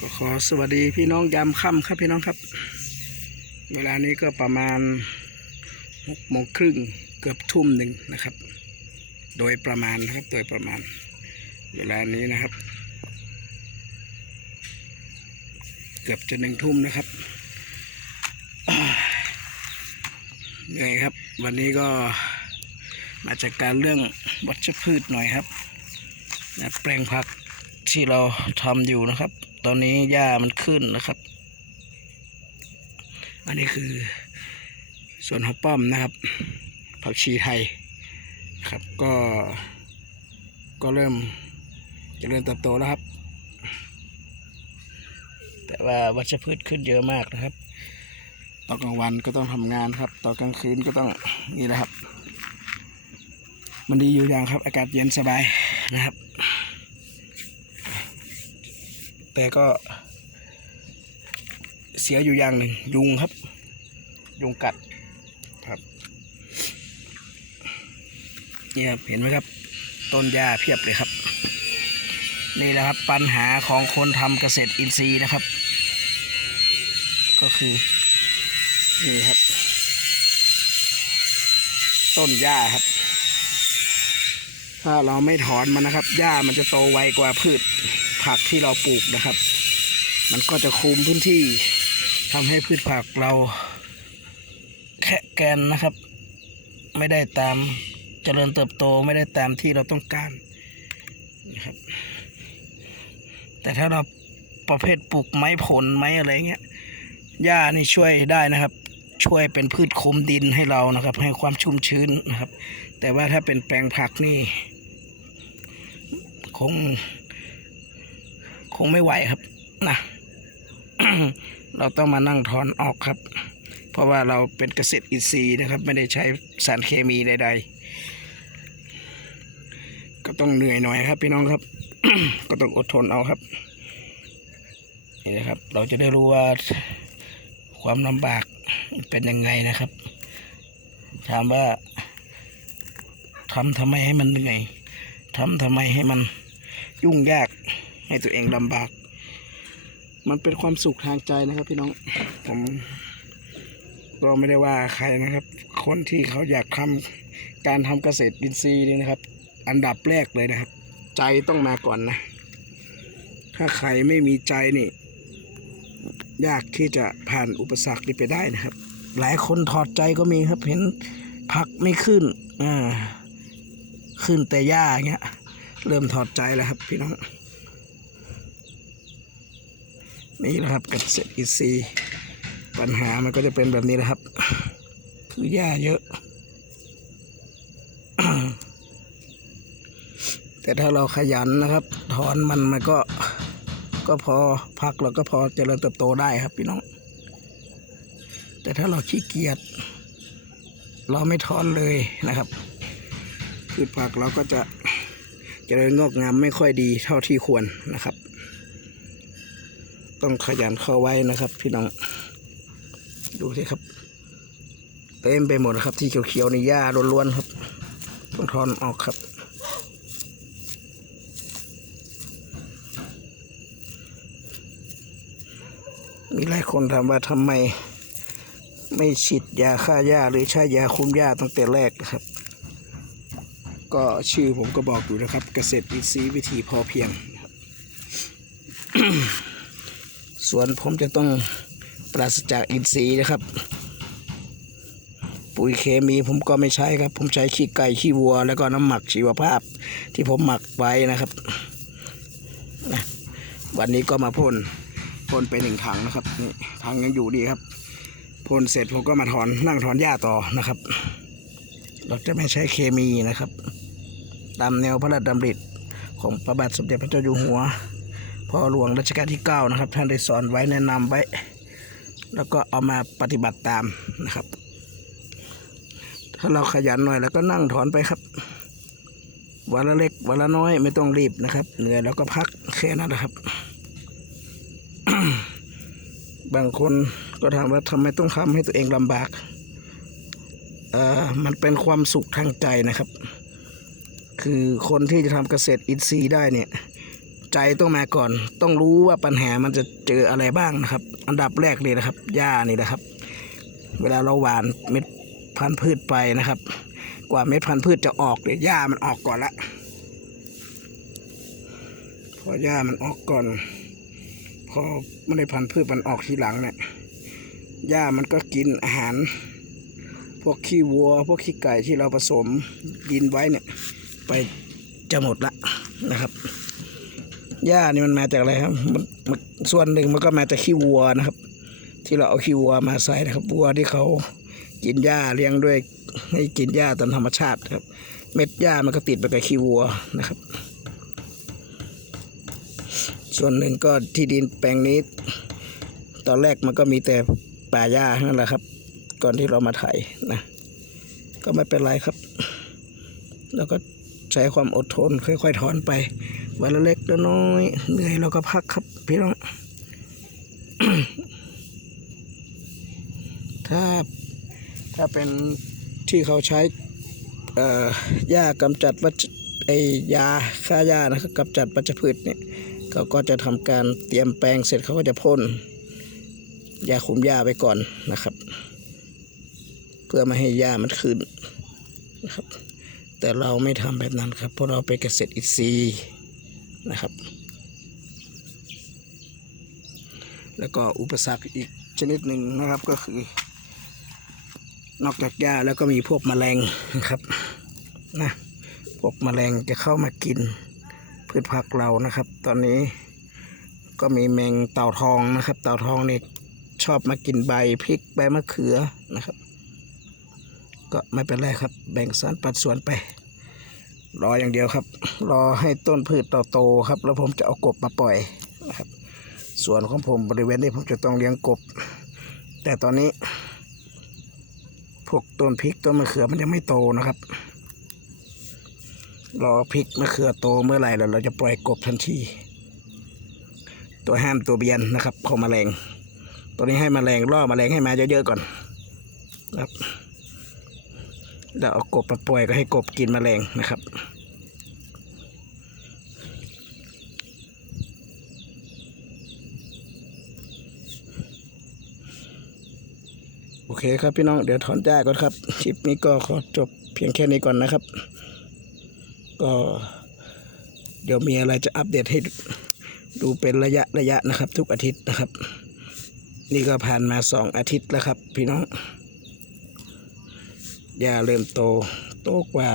ก็ขอสวัสดีพี่น้องยามค่ำครับพี่น้องครับ เวลานี้ก็ประมาณหกโมงครึ่งเกือบทุ่มหนึ่งนะครับ โดยประมาณนะครับโดยประมาณ เวลานี้นะครับ เกือบจะหนึ่งทุ่มนะครับเหนื่อยครับ วันนี้ก็มาจากการเรื่องวัชพืชหน่อยครับนะแปลงผักที่เราทำอยู่นะครับ ตอนนี้หญ้ามันขึ้นนะครับ อันนี้คือส่วนหัวป้อมนะครับ ผักชีไทยครับก็ก็เริ่มจเจริญเติบโตแล้วครับ แต่ว่าวัชพืชขึ้นเยอะมากนะครับ ตอนกลางวันก็ต้องทำงานครับ ตอนกลางคืนก็ต้องนี่แหละครับ มันดีอยู่อย่างครับ อากาศเย็นสบายนะครับ แต่ก็ เสียอยู่อย่างหนึ่งยุงครับ ยุงกัดครับนี่ครับเห็นไหมครับ ต้นหญ้าเพียบเลยครับ นี่แหละครับปัญหาของคนทำเกษตรอินทรีย์นะครับ ก็คือนี่ครับ ต้นหญ้าครับ ถ้าเราไม่ถอนมันนะครับหญ้ามันจะโตไวกว่าพืช ผักที่เราปลูกนะครับ มันก็จะคุมพื้นที่ทำให้พืชผักเราแค่แกนนะครับ ไม่ได้ตามเจริญเติบโตไม่ได้ตามที่เราต้องการนะครับ แต่ถ้าเราประเภทปลูกไม้ผลไม้อะไรเงี้ยหญ้านี่ช่วยได้นะครับ ช่วยเป็นพืชคุมดินให้เรานะครับ ให้ความชุ่มชื้นนะครับ แต่ว่าถ้าเป็นแปลงผักนี่ คง คงไม่ไหวครับนะเราต้องมานั่งถอนออกครับ เพราะว่าเราเป็นเกษตรอินทรีย์นะครับ ไม่ได้ใช้สารเคมีใด ๆ ก็ต้องเหนื่อยหน่อยครับ พี่น้องครับ ก็ต้องอดทนเอาครับนี่นะครับ เราจะได้รู้ว่าความลำบากเป็นยังไงนะครับ ถามว่าทำทำไมให้มันเหนื่อยทำทำไมให้มันยุ่งยาก ให้ตัวเองลำบาก มันเป็นความสุขทางใจนะครับพี่น้อง ผมก็ไม่ได้ว่าใครนะครับ คนที่เขาอยากทำการทำเกษตรอินทรีย์นี่นะครับ อันดับแรกเลยนะครับ ใจต้องมาก่อนนะ ถ้าใครไม่มีใจนี่ยากที่จะผ่านอุปสรรคนี้ไปได้นะครับ หลายคนถอดใจก็มีครับ เห็นผักไม่ขึ้นอ่าขึ้นแต่หญ้าอย่างเงี้ย เริ่มถอดใจแล้วครับพี่น้อง นี่แหละครับเกษตรอินทรีปัญหามันก็จะเป็นแบบนี้นะครับ คือหญ้าเยอะ แต่ถ้าเราขยันนะครับ ถอนมันมันก็ ก็พอพักเราก็พอเจริญเติบโตได้ครับพี่น้อง แต่ถ้าเราขี้เกียจเราไม่ถอนเลยนะครับพืชผักเราก็จะเจริญงอกงามไม่ค่อยดีเท่าที่ควรนะครับ ต้องขยันเข้าไว้นะครับ พี่น้อง ดูสิครับเต็มไปหมดนะครับ ที่เขียวๆในหญ้าล้วนๆครับต้องถอนออกครับมีหลายคนถามว่าทำไมไม่ฉีดยาฆ่าหญ้าหรือใช้ยาคุมหญ้าตั้งแต่แรกนะครับ ก็ชื่อผมก็บอกอยู่นะครับ เกษตรอินทรีย์วิธีพอเพียง สวนผมจะต้องปราศจากอินทรีย์นะครับ ปุ๋ยเคมีผมก็ไม่ใช้ครับ ผมใช้ขี้ไก่ขี้วัว แล้วก็น้ำหมักชีวภาพ ที่ผมหมักไว้นะครับนะวันนี้ก็มาพ่นพ่นไปหนึ่งถังนะครับนี่ถังยังอยู่ดีครับพ่นเสร็จผมก็มาถอนนั่งถอนหญ้าต่อนะครับ เราจะไม่ใช้เคมีนะครับ ตามแนวพระราชดำริของพระบาทสมเด็จพระเจ้าอยู่หัว พ่อหลวงรัชกาลที่9นะครับท่านได้สอนไว้แนะนำไว้ แล้วก็เอามาปฏิบัติตามนะครับ ถ้าเราขยันหน่อยแล้วก็นั่งถอนไปครับวันละเล็กวันละน้อยไม่ต้องรีบนะครับ เหนื่อยแล้วก็พักแค่นั้นนะครับ บางคนก็ถามว่าทำไมต้องทำให้ตัวเองลำบากเอ่อมันเป็นความสุขทางใจนะครับ คือคนที่จะทำเกษตรอินทรีย์ได้เนี่ย ใจต้องมาก่อน ต้องรู้ว่าปัญหามันจะเจออะไรบ้างนะครับ อันดับแรกเลยนะครับหญ้านี่นะครับ เวลาเราหว่านเม็ดพันธุ์พืชไปนะครับ กว่าเม็ดพันธุ์พืชจะออกเนี่ยหญ้ามันออกก่อนละพอหญ้ามันออกก่อน พอเมล็ดพันธุ์พืชมันออกทีหลังเนี่ยหญ้ามันก็กินอาหาร พวกขี้วัว พวกขี้ไก่ที่เราผสมดินไว้เนี่ย ไปจะหมดละนะครับ หญ้านี่มันมาจากอะไรครับมันส่วนหนึ่งมันก็มาจากขี้วัวนะครับ ที่เราเอาขี้วัวมาใส่นะครับวัวที่เขากินหญ้าเลี้ยงด้วยให้กินหญ้าตามธรรมชาติครับ เม็ดหญ้ามันก็ติดไปกับขี้วัวนะครับ ส่วนหนึ่งก็ที่ดินแปลงนี้ ตอนแรกมันก็มีแต่ป่าหญ้านั่นแหละครับ ก่อนที่เรามาไถนะ ก็ไม่เป็นไรครับ แล้วก็ใช้ความอดทนค่อยๆถอนไป วันละเล็กละน้อยเหนื่อยเราก็พักครับพี่น้อง ถ้าถ้าเป็นที่เขาใช้เอ่อหญ้ากำจัดวัชไอยาฆ่าหญ้านะครับกำจัดวัชพืชเนี่ยเขาก็จะทำการเตรียมแปลงเสร็จเขาก็จะพ่นยาคุมหญ้าไปก่อนนะครับ เพื่อไม่ให้หญ้ามันขึ้นนะครับ แต่เราไม่ทำแบบนั้นครับเพราะเราเป็นเกษตรอินทรีย์ นะครับ แล้วก็อุปสรรคอีกชนิดหนึ่งนะครับก็คือนอกจากหญ้าแล้วก็มีพวกแมลงนะครับนะพวกแมลงจะเข้ามากินพืชผักเรานะครับ ตอนนี้ก็มีแมงเต่าทองนะครับ เต่าทองนี่ชอบมากินใบพริกใบมะเขือนะครับ ก็ไม่เป็นไรครับ แบ่งสารปัดส่วนไป รออย่างเดียวครับ รอให้ต้นพืชโตๆครับ แล้วผมจะเอากบมาปล่อยนะครับส่วนของผมบริเวณนี้ผมจะต้องเลี้ยงกบ แต่ตอนนี้ พวกต้นพริกต้นมะเขือมันยังไม่โตนะครับ รอพริกมะเขือโตเมื่อไหร่แล้วเราจะปล่อยกบทันทีตัวห้ามตัวเบียนนะครับพอมแมลงตัวนี้ให้มแมลงล่อมแมลงให้มาเยอะๆก่อนครับ แล้วเอากบมาปล่อยก็ให้กบกินมแมลงนะครับ โอเคครับพี่น้องเดี๋ยวถอนหญ้าก่อนครับ คลิปนี้ก็ขอจบเพียงแค่นี้ก่อนนะครับ ก็เดี๋ยวมีอะไรจะอัปเดตให้ดูเป็นระยะระยะนะครับ ทุกอาทิตย์นะครับ นี่ก็ผ่านมาสองอาทิตย์แล้วครับ พี่น้อง หญ้าเริ่มโต โตกว่า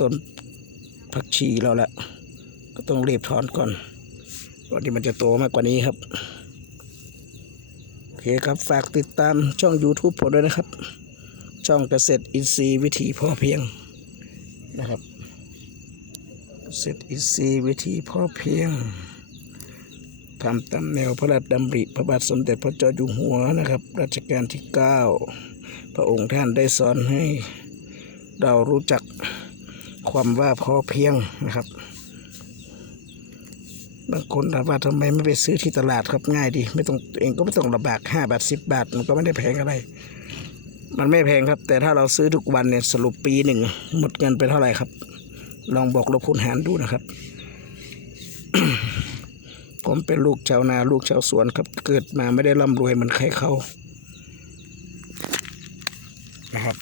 ต้นผักชีเราละก็ต้องรีบถอนก่อนก่อนที่มันจะโตมากกว่านี้ครับโอเคครับฝากติดตามช่อง YouTube ผมด้วยนะครับ ช่องเกษตรอินทรีย์วิถีพอเพียงนะครับเกษตรอินทรีย์วิถีพอเพียงทำตามแนวพระราชดำริพระบาทสมเด็จพระเจ้าอยู่หัวนะครับ รัชกาลที่ 9 พระองค์ท่านได้สอนให้เรารู้จักความว่าพอเพียงนะครับ บางคนถามว่าทำไมไม่ไปซื้อที่ตลาดครับง่ายดี ไม่ต้องเองก็ไม่ต้องลำบากห้าบาทสิบบาท มันก็ไม่ได้แพงอะไร มันไม่แพงครับ แต่ถ้าเราซื้อทุกวันเนี่ยสรุปปีหนึ่งหมดเงินไปเท่าไหร่ครับ ลองบอกลบคูณหารดูนะครับ ผมเป็นลูกชาวนาลูกชาวสวนครับ เกิดมาไม่ได้ร่ำรวยเหมือนใครเขา นะครับ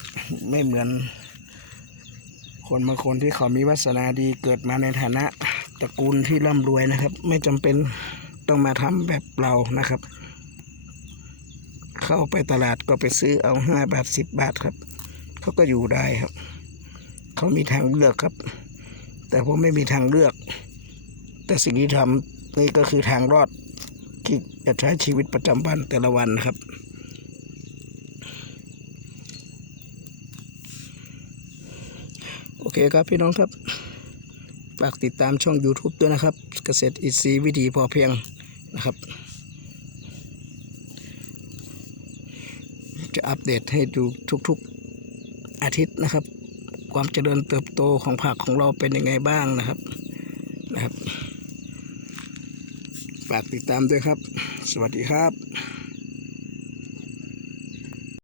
ไม่เหมือน คนบางคนที่เขามีวาสนาดีเกิดมาในฐานะตระกูลที่ร่ำรวยนะครับ ไม่จำเป็นต้องมาทำแบบเรานะครับ เข้าไปตลาดก็ไปซื้อเอาห้าบาทสิบบาทครับเขาก็อยู่ได้ครับ เขามีทางเลือกครับ แต่ผมไม่มีทางเลือก แต่สิ่งที่ทำนี่ก็คือทางรอดที่จะใช้ชีวิตประจำวันแต่ละวันครับ โอเคครับพี่น้องครับฝากติดตามช่อง YouTube ด้วยนะครับ เกษตรอินทรีย์วิถีพอเพียงนะครับ จะอัปเดตให้ดูทุกๆอาทิตย์นะครับ ความเจริญเติบโตของผักของเราเป็นยังไงบ้างนะครับนะครับฝากติดตามด้วยครับ สวัสดีครับ